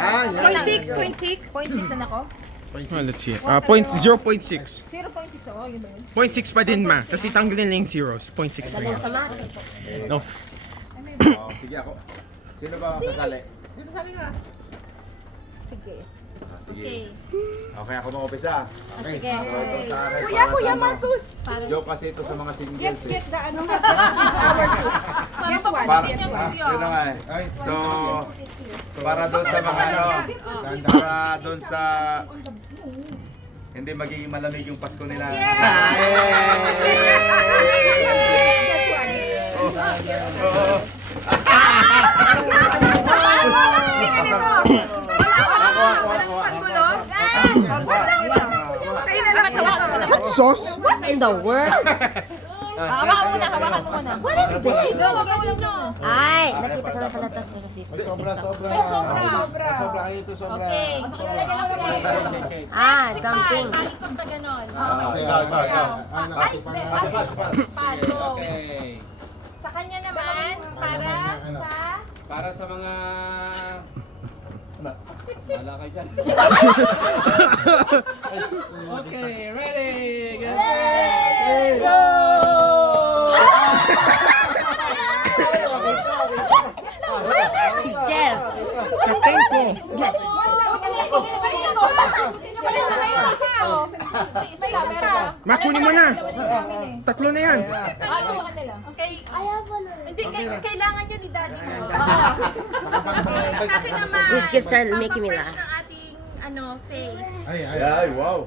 0.6. 0.6 na ako? Let's see. 0.6. 0.6 ako, yun ba yun? 0.6 pa din ma. Kasi tanggalin na yung zeros. 0.6 na yan. Sa math. No. Sige ako. Sino ba ang kasali? Dito sali ka. Sige. Sige. Okay, ako mag-umpisa. Okay. Sige. Kuya Marcus! Joke kasi ito sa mga singles eh. Get the ano ka. Get one. Yun na nga eh. So, para doon sa mga ano, para doon sa hindi magiging malamig yung Pasko nila. Sauce? What in the world? Hawakan mo muna. What is this? Hawakan mo na. Ay, nakita ko na halata sa rasismo. Sobra. Sobra. Kayo ito, sobra. Okay. Dumping. Kahit pag na ganon. Okay. Sa kanya naman, Para sa mga... Wala kayo dyan. Okay, ready? Get set! Go! Yes. Kapentes. Ma, kunin mo na. Tatlo na yan. Okay. Hindi, kailangan yun ni Daddy mo. Sa akin naman, These gifts are making me laugh. ng ating face. Ay, wow.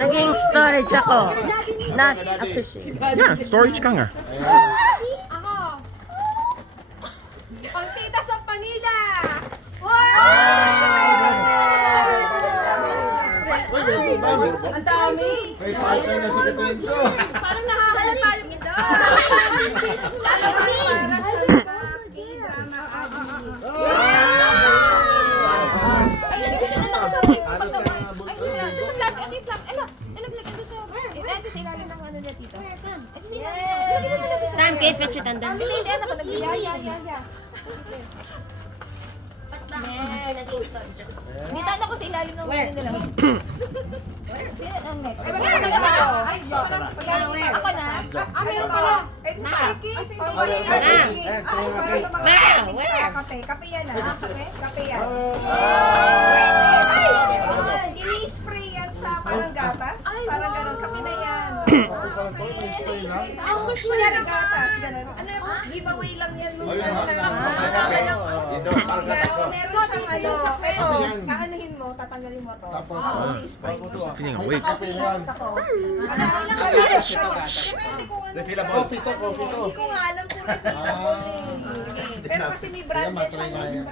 Naging storage ako. Not appreciated. Yeah, storage ka nga. Pangtita sa Manila! Ang dami. May partner na si Katrin ko. Parang nakahalata yung ito. Para sa mga K-drama. Ay, dito na ako sa pagkawa. Ay, doon sa plastic. Ito yung plastic. Nalaglag ito sa... Ito sa ilalim ng ano niya, tita. Ito sa ilalim. Time can fetch it under. Hindi, ano pa naglagay. Yes. Dito na ako sa ilalim ng ano nila. Sino ang next? Ako na? Meron pala. Kape yan Kape yan. Ini-spray yan sa parang gatas. Parang ganun. Kape na yan. Kunyari gatas. Ganun. Ano yung giveaway lang yan. Meron siyang ano. Ito, kaanuhin mo, tatanggalin mo to. Tapos, i-spray mo to. Feeling awake. Coffee to. Hindi ko nga alam kung pero kasi may brand yan siya.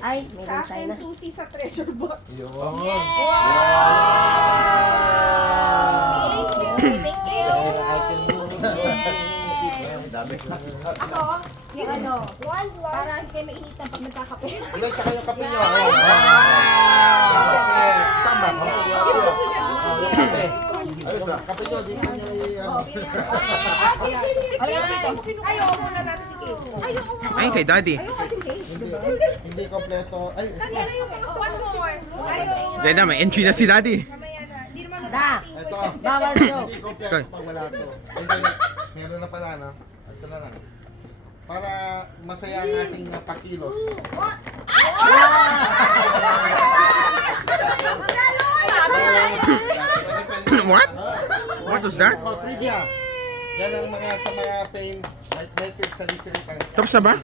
Ay, made Sa in akin, China. susi sa treasure box. Thank you. Ako? Yung ano, para hindi kayo mainitan pag nagkakape. Hindi, tsaka yung kape nyo. Sama. Ayos na. Kape nyo. Ayaw muna natin si Kate. Ayun kay daddy. Hindi kompleto. Ay, One more. Ganda, may entry na si daddy. Mamaya na. Hindi naman Da. ito. Bawal joke. Hindi kompleto pag wala to. Hindi, meron na pala na. Ito na lang. Para masaya ang ating pakilos. What? What was that? Trivia. Yan ang mga sa mga pain, mathematics sa listening. Tapos na ba?